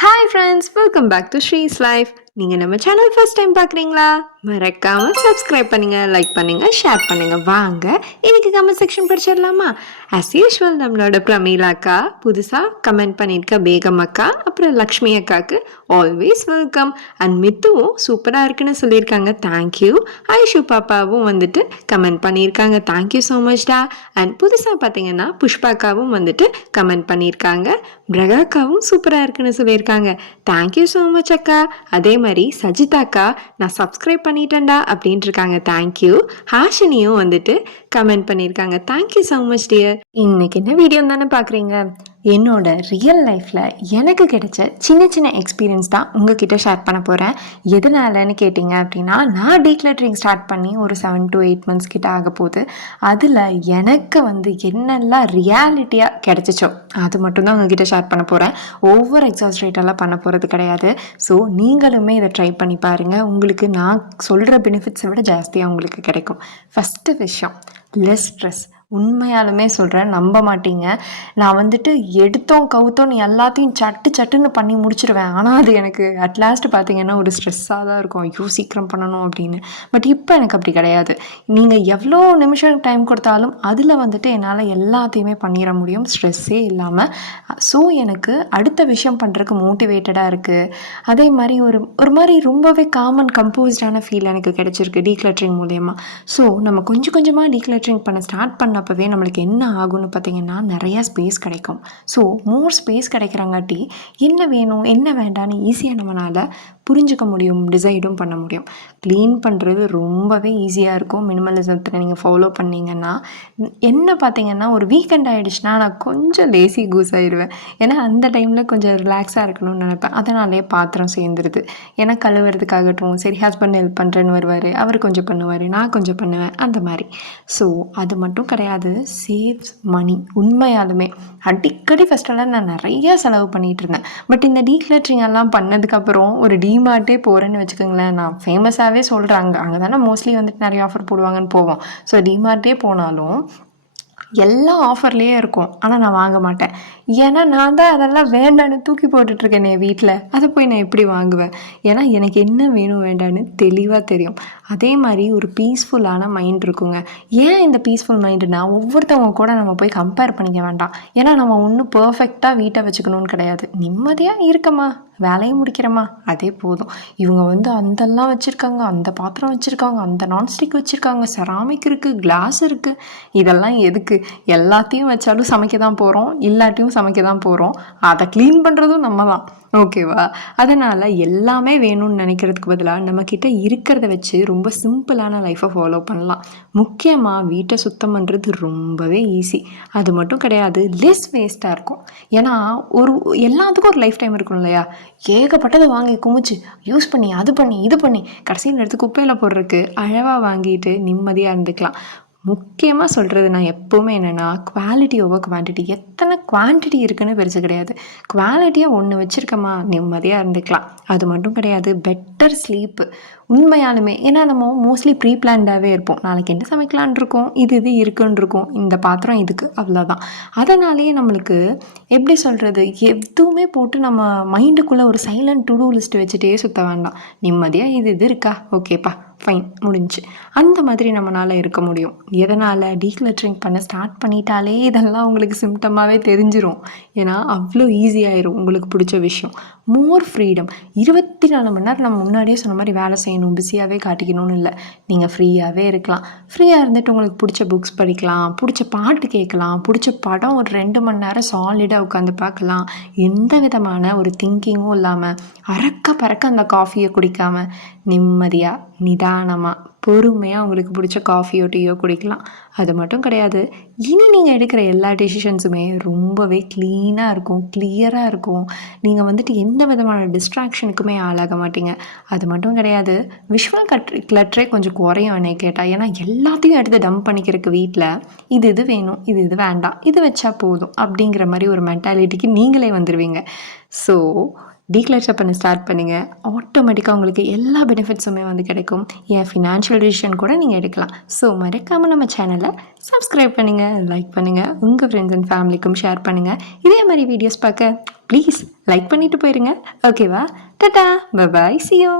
Hi friends, welcome back to Sri's life. நீங்கள் நம்ம channel first time பார்க்குறீங்களா? மறக்காமல் சப்ஸ்கிரைப் பண்ணுங்கள், லைக் பண்ணுங்கள், ஷேர் பண்ணுங்கள். வாங்க இன்னைக்கு கமெண்ட் செக்ஷன் படிச்சிடலாமா? ஆஸ் யூஷுவல் நம்மளோட பிரமீளா அக்கா புதுசாக கமெண்ட் பண்ணியிருக்க பேகம் அக்கா, அப்புறம் லக்ஷ்மி அக்காவுக்கு ஆல்வேஸ் வெல்கம். அண்ட் மித்துவும் சூப்பராக இருக்குன்னு சொல்லியிருக்காங்க, தேங்க்யூ. ஐஷு பாப்பாவும் வந்துட்டு கமெண்ட் பண்ணியிருக்காங்க, தேங்க்யூ ஸோ மச்டா. அண்ட் புதுசாக பார்த்தீங்கன்னா புஷ்பாக்காவும் வந்துட்டு கமெண்ட் பண்ணியிருக்காங்க, பிரகாக்காவும் சூப்பராக இருக்குன்னு சொல்லியிருக்காங்க, தேங்க்யூ ஸோ மச் அக்கா. அதே மாதிரி சஜிதாக்கா நான் சப்ஸ்கிரைப் பண்ணிட்டேன்டா அப்படின்ட்டு இருக்காங்க, தேங்க்யூ. ஹாஷினியும் வந்துட்டு கமெண்ட் பண்ணியிருக்காங்க, தேங்க்யூ ஸோ மச் டியர். இன்னைக்கு என்ன வீடியோ தானே பார்க்குறீங்க? என்னோட ரியல் லைஃப்பில் எனக்கு கிடைச்ச சின்ன சின்ன எக்ஸ்பீரியன்ஸ் தான் உங்ககிட்ட ஷேர் பண்ண போகிறேன். எதனாலன்னு கேட்டிங்க அப்படின்னா, நான் டீக்ளட்டரிங் ஸ்டார்ட் பண்ணி ஒரு 7 to 8 months கிட்ட ஆக போகுது. அதில் எனக்கு என்னெல்லாம் ரியாலிட்டியாக கிடைச்சிச்சோ அது மட்டும்தான் உங்ககிட்ட ஷேர் பண்ண போகிறேன். ஓவர் எக்ஸாஸ்ட்ரேட்டெல்லாம் பண்ண போகிறது கிடையாது. ஸோ நீங்களுமே இதை ட்ரை பண்ணி பாருங்கள். உங்களுக்கு நான் சொல்கிற பெனிஃபிட்ஸை விட ஜாஸ்தியாக உங்களுக்கு கிடைக்கும். ஃபஸ்ட்டு விஷயம், லெஸ் ஸ்ட்ரெஸ். உண்மையாலுமே சொல்கிறேன், நம்ப மாட்டீங்க. நான் எடுத்தோம் கவுத்தோன்னு எல்லாத்தையும் சட்டுன்னு பண்ணி முடிச்சிருவேன். ஆனால் அது எனக்கு அட்லாஸ்ட் பார்த்தீங்கன்னா ஒரு ஸ்ட்ரெஸ்ஸாக தான் இருக்கும், ஐயோ சீக்கிரம் பண்ணணும் அப்படின்னு. பட் இப்போ எனக்கு அப்படி கிடையாது. நீங்கள் எவ்வளோ நிமிஷம் டைம் கொடுத்தாலும் அதில் என்னால் எல்லாத்தையுமே பண்ணிட முடியும், ஸ்ட்ரெஸ்ஸே இல்லாமல். ஸோ எனக்கு அடுத்த விஷயம் பண்ணுறதுக்கு மோட்டிவேட்டடாக இருக்குது. அதே மாதிரி ஒரு மாதிரி ரொம்பவே காமன் கம்போஸ்டான ஃபீல் எனக்கு கிடைச்சிருக்கு டீக்ளட்டரிங் மூலயமா. ஸோ நம்ம கொஞ்சம் கொஞ்சமாக டீக்ளட்டரிங் பண்ண ஸ்டார்ட் பண்ணப்பவே நம்மளுக்கு என்ன ஆகும்னு பார்த்தீங்கன்னா, நிறையா ஸ்பேஸ் கிடைக்கும். ஸோ மோர் ஸ்பேஸ் கிடைக்கிறங்காட்டி என்ன வேணும் என்ன வேண்டான்னு ஈஸியாக நம்மளால் புரிஞ்சுக்க முடியும், டிசைடும் பண்ண முடியும். க்ளீன் பண்ணுறது ரொம்பவே ஈஸியாக இருக்கும் மினிமலிசத்தில் நீங்கள் ஃபாலோ பண்ணிங்கன்னா. என்ன பார்த்தீங்கன்னா, ஒரு வீக்கெண்ட் ஆகிடுச்சுன்னா நான் கொஞ்சம் லேசி கூஸ் ஆகிடுவேன். ஏன்னா அந்த டைமில் கொஞ்சம் ரிலாக்ஸாக இருக்கணும்னு நினைப்பேன். அதனாலே பாத்திரம் சேர்ந்துருது. ஏன்னா கழுவுறதுக்காகட்டும் சரி, ஹஸ்பண்ட் ஹெல்ப் பண்ணுறேன்னு வருவார், அவர் கொஞ்சம் பண்ணுவார், நான் கொஞ்சம் பண்ணுவேன், அந்த மாதிரி. ஸோ அது மட்டும் கிடையாது, சேவ்ஸ் மணி. உண்மையாலுமே அடிக்கடி ஃபஸ்ட்டெல்லாம் நான் நிறையா செலவு பண்ணிகிட்டு இருந்தேன். பட் இந்த டீக்ளட்டரிங் எல்லாம் பண்ணதுக்கப்புறம் ஒரு டிமார்ட்டே போகிறேன்னு வச்சுக்கோங்களேன், நான் ஃபேமஸாகவே சொல்கிறாங்க, அங்கே தானே மோஸ்ட்லி நிறைய ஆஃபர் போடுவாங்கன்னு போவோம். ஸோ டிமார்ட்டே போனாலும் எல்லாம் ஆஃபர்லேயே இருக்கும், ஆனால் நான் வாங்க மாட்டேன். ஏன்னா நான் தான் அதெல்லாம் வேண்டான்னு தூக்கி போட்டுட்ருக்கேன் என் வீட்டில். அதை போய் நான் எப்படி வாங்குவேன்? ஏன்னா எனக்கு என்ன வேணும் வேண்டான்னு தெளிவாக தெரியும். அதே மாதிரி ஒரு பீஸ்ஃபுல்லான மைண்ட் இருக்குங்க. ஏன் இந்த பீஸ்ஃபுல் மைண்டுனா, ஒவ்வொருத்தவங்க கூட நம்ம போய் கம்பேர் பண்ணிக்க வேண்டாம். ஏன்னா நம்ம ஒன்றும் பர்ஃபெக்டாக வீட்டை வச்சுக்கணும்னு கிடையாது. நிம்மதியாக இருக்கமா, வேலையை முடிக்கிறோமா, அதே போதும். இவங்க அந்தெல்லாம் வச்சுருக்காங்க, அந்த பாத்திரம் வச்சுருக்காங்க, அந்த நான்ஸ்டிக் வச்சுருக்காங்க, செராமிக் இருக்குது, கிளாஸ் இருக்குது, இதெல்லாம் எதுக்கு? எல்லாத்தையும் வச்சாலும் சமைக்க தான் போகிறோம், இல்லாட்டியும் சமைக்க தான் போகிறோம். அதை க்ளீன் பண்ணுறதும் நம்ம தான், ஓகேவா? அதனால் எல்லாமே வேணும்னு நினைக்கிறதுக்கு பதிலாக நம்மக்கிட்ட இருக்கிறத வச்சு ரொம்ப சிம்பிளான லைஃப்பை ஃபாலோ பண்ணலாம். முக்கியமாக வீட்டை சுத்தம் பண்ணுறது ரொம்பவே ஈஸி. அது மட்டும் கிடையாது, லெஸ் வேஸ்ட்டாக இருக்கும். ஏன்னா எல்லாத்துக்கும் ஒரு லைஃப் டைம் இருக்கும் இல்லையா? ஏகப்பட்டதை வாங்கி குமிச்சு யூஸ் பண்ணி அது பண்ணி இது பண்ணி கடைசியில் எடுத்து குப்பையில் போடுறதுக்கு அழகாக வாங்கிட்டு நிம்மதியாக இருந்துக்கலாம். முக்கியமாக சொல்கிறது நான் எப்போவுமே என்னென்னா, குவாலிட்டி ஓவர் குவான்டிட்டி. எத்தனை குவான்டிட்டி இருக்குன்னு பெருசு கிடையாது. குவாலிட்டியாக ஒன்று வச்சுருக்கமா, நிம்மதியாக இருந்துக்கலாம். அது மட்டும் கிடையாது, பெட்டர் ஸ்லீப்பு. உண்மையாலுமே ஏன்னா நம்ம மோஸ்ட்லி ப்ரீ பிளான்டாகவே இருப்போம். நாளைக்கு என்ன சமைக்கலான் இருக்கோம், இது இருக்குன்னு இருக்கும், இந்த பாத்திரம் இதுக்கு, அவ்வளோதான். அதனாலேயே நம்மளுக்கு எப்படி சொல்கிறது, எதுவுமே போட்டு நம்ம மைண்டுக்குள்ளே ஒரு சைலண்ட் டு டூ லிஸ்ட் வச்சுட்டே சுற்ற வேண்டாம். நிம்மதியாக இது இருக்கா, ஓகேப்பா, ஃபைன், முடிஞ்சு, அந்த மாதிரி நம்மளால் இருக்க முடியும். எதனால்? டீக்ளட்டரிங் பண்ண ஸ்டார்ட் பண்ணிட்டாலே இதெல்லாம் உங்களுக்கு சிம்டமாகவே தெரிஞ்சிடும். ஏன்னா அவ்வளோ ஈஸியாகிடும் உங்களுக்கு பிடிச்ச விஷயம். More freedom. 24 மணி நேரம் நம்ம முன்னாடியே சொன்ன மாதிரி வேலை செய்யணும், பிஸியாகவே காட்டிக்கணும்னு இல்லை. நீங்கள் ஃப்ரீயாகவே இருக்கலாம். ஃப்ரீயாக இருந்துட்டு உங்களுக்கு பிடிச்ச புக்ஸ் படிக்கலாம், பிடிச்ச பாட்டு கேட்கலாம், பிடிச்ச படம் ஒரு 2 மணி நேரம் சாலிடாக உட்காந்து பார்க்கலாம். எந்த விதமான ஒரு திங்கிங்கும் இல்லாமல் அறக்க பறக்க அந்த காஃபியை குடிக்காமல் நிம்மதியாக நிதானமாக பொறுமையாக உங்களுக்கு பிடிச்ச காஃபியோ டீயோ குடிக்கலாம். அது மட்டும் கிடையாது, இனி நீங்கள் எடுக்கிற எல்லா டெசிஷன்ஸுமே ரொம்பவே க்ளீனாக இருக்கும், கிளியராக இருக்கும். நீங்கள் எந்த விதமான டிஸ்ட்ராக்ஷனுக்குமே ஆளாக மாட்டீங்க. அது மட்டும் கிடையாது, விஷுவல் கிளட்டரே கொஞ்சம் குறையும் என்னை கேட்டால். ஏன்னா எல்லாத்தையும் எடுத்து டம்ப் பண்ணிக்கிறதுக்கு வீட்டில் இது வேணும், இது வேண்டாம், இது வச்சா போதும் அப்படிங்கிற மாதிரி ஒரு மென்டாலிட்டிக்கு நீங்களே வந்துடுவீங்க. ஸோ டீக்ளட்டர் பண்ண ஸ்டார்ட் பண்ணுங்கள். ஆட்டோமேட்டிக்காக உங்களுக்கு எல்லா பெனிஃபிட்ஸுமே கிடைக்கும். ஏன் ஃபினான்ஷியல் டிசிஷன் கூட நீங்கள் எடுக்கலாம். ஸோ மறக்காமல் நம்ம சேனலை சப்ஸ்கிரைப் பண்ணுங்கள், லைக் பண்ணுங்கள், உங்கள் ஃப்ரெண்ட்ஸ் அண்ட் ஃபேமிலிக்கும் ஷேர் பண்ணுங்கள். இதே மாதிரி வீடியோஸ் பார்க்க ப்ளீஸ் லைக் பண்ணிட்டு போயிருங்க. ஓகேவா? Tata, bye bye, see you.